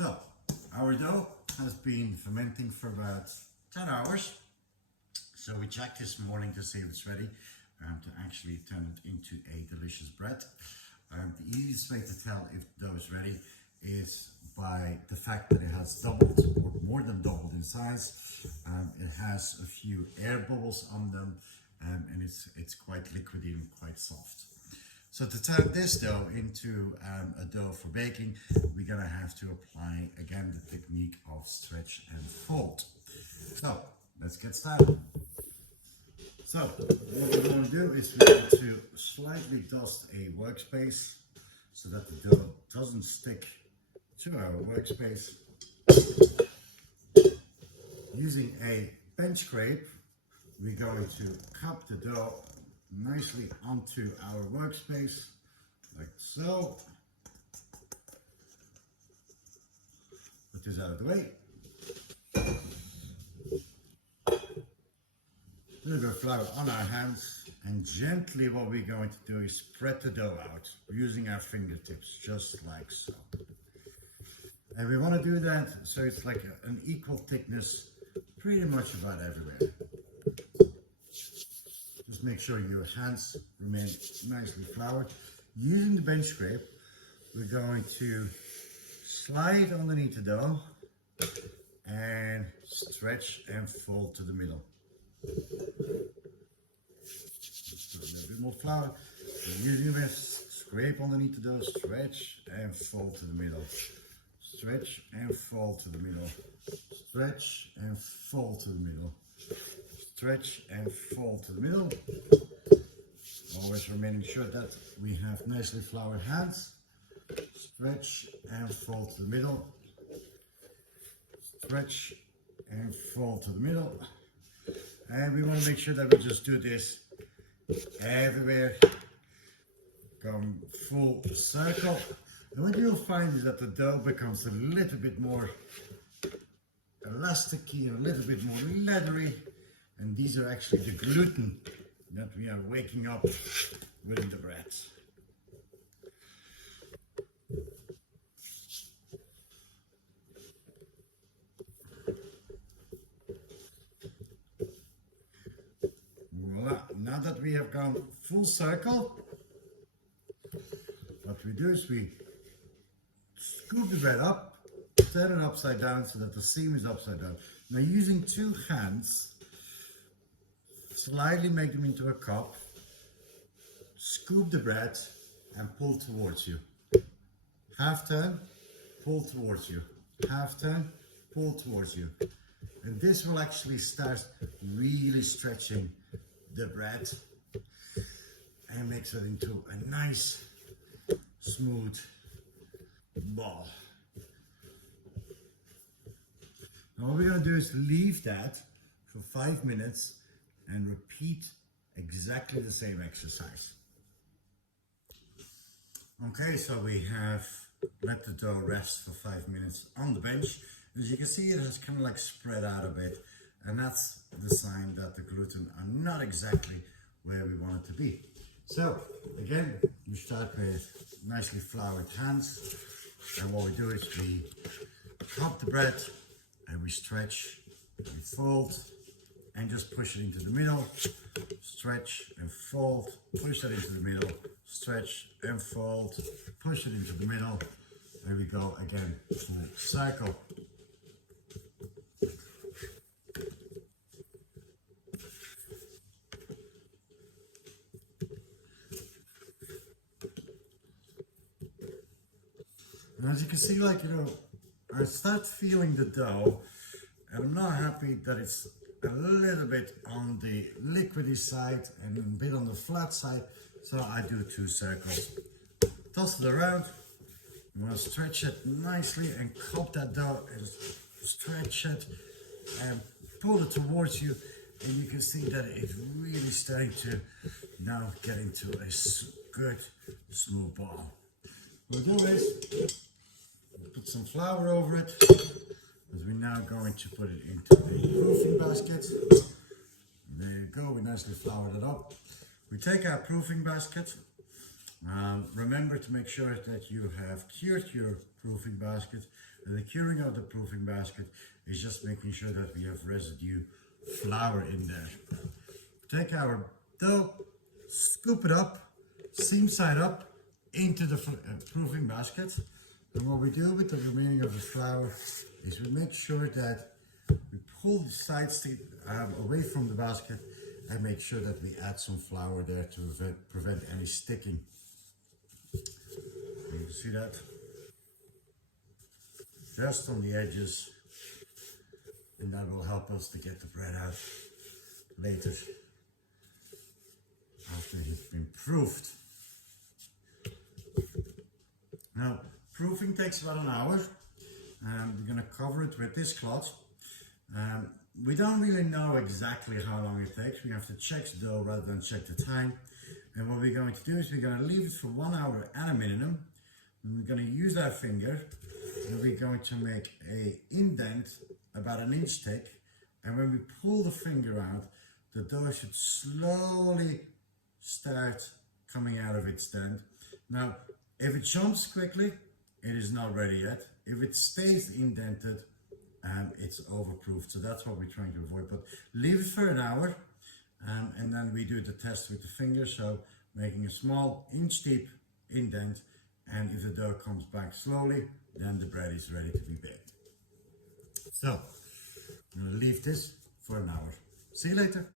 So, our dough has been fermenting for about 10 hours. So we checked this morning to see if it's ready to actually turn it into a delicious bread. The easiest way to tell if dough is ready is by the fact that it has doubled or more than doubled in size. It has a few air bubbles on them and it's quite liquidy and quite soft. So to turn this dough into a dough for baking, we're gonna have to apply again the technique of stretch and fold. So let's get started. So what we're going to do is we're going to slightly dust a workspace so that the dough doesn't stick to our workspace. Using a bench scrape, we're going to cup the dough nicely onto our workspace, like so. Put this out of the way. A little bit of flour on our hands, and gently what we're going to do is spread the dough out using our fingertips, just like so. And we want to do that so it's like an equal thickness pretty much about everywhere. Just make sure your hands remain nicely floured. Using the bench scrape, we're going to slide underneath the dough and stretch and fold to the middle. Just put a little bit more flour. Using this, scrape underneath the dough, stretch and fold to the middle. Stretch and fold to the middle. Stretch and fold to the middle. Stretch and fold to the middle. Always remaining sure that we have nicely floured hands. Stretch and fold to the middle. Stretch and fold to the middle. And we want to make sure that we just do this everywhere. Going full circle. And what you'll find is that the dough becomes a little bit more elasticy and a little bit more leathery. And these are actually the gluten that we are waking up within the bread. Voila. Now that we have gone full circle, what we do is we scoop the bread up, turn it upside down so that the seam is upside down. Now using two hands, slightly make them into a cup, scoop the bread and pull towards you. Half turn, pull towards you. Half turn, pull towards you. And this will actually start really stretching the bread and makes it into a nice, smooth ball. Now what we're going to do is leave that for 5 minutes and repeat exactly the same exercise. Okay, so we have let the dough rest for 5 minutes on the bench. As you can see, it has kind of like spread out a bit, and that's the sign that the gluten are not exactly where we want it to be. So again, we start with nicely floured hands, and what we do is we cup the bread and we stretch, we fold, and just push it into the middle, stretch and fold, push that into the middle, stretch and fold, push it into the middle. There we go again, full circle. And as you can see, like, I start feeling the dough, and I'm not happy that it's a little bit on the liquidy side and a bit on the flat side, so I do 2 circles. Toss it around. You want to stretch it nicely and cup that dough and stretch it and pull it towards you, and you can see that it's really starting to now get into a good smooth ball. What we'll do is put some flour over it, as we're now going to put it into the proofing basket. There you go, we nicely floured it up. We take our proofing basket. Remember to make sure that you have cured your proofing basket And the curing of the proofing basket is just making sure that we have residue flour in there. Take our dough, scoop it up, seam side up into the proofing basket. And what we do with the remaining of the flour is we make sure that we pull the sides away from the basket and make sure that we add some flour there to prevent any sticking. You can see that just on the edges, and that will help us to get the bread out later after it's been proofed. Now, proofing takes about an hour, and we're going to cover it with this cloth. We don't really know exactly how long it takes. We have to check the dough rather than check the time. And what we're going to do is we're going to leave it for 1 hour at a minimum. And we're going to use our finger, and we're going to make an indent about 1 inch thick. And when we pull the finger out, the dough should slowly start coming out of its dent. Now, if it jumps quickly, it is not ready yet. If it stays indented, it's overproofed. So that's what we're trying to avoid. But leave it for an hour, and then we do the test with the finger. So making a small inch deep indent, and if the dough comes back slowly, then the bread is ready to be baked. So I'm going to leave this for an hour. See you later.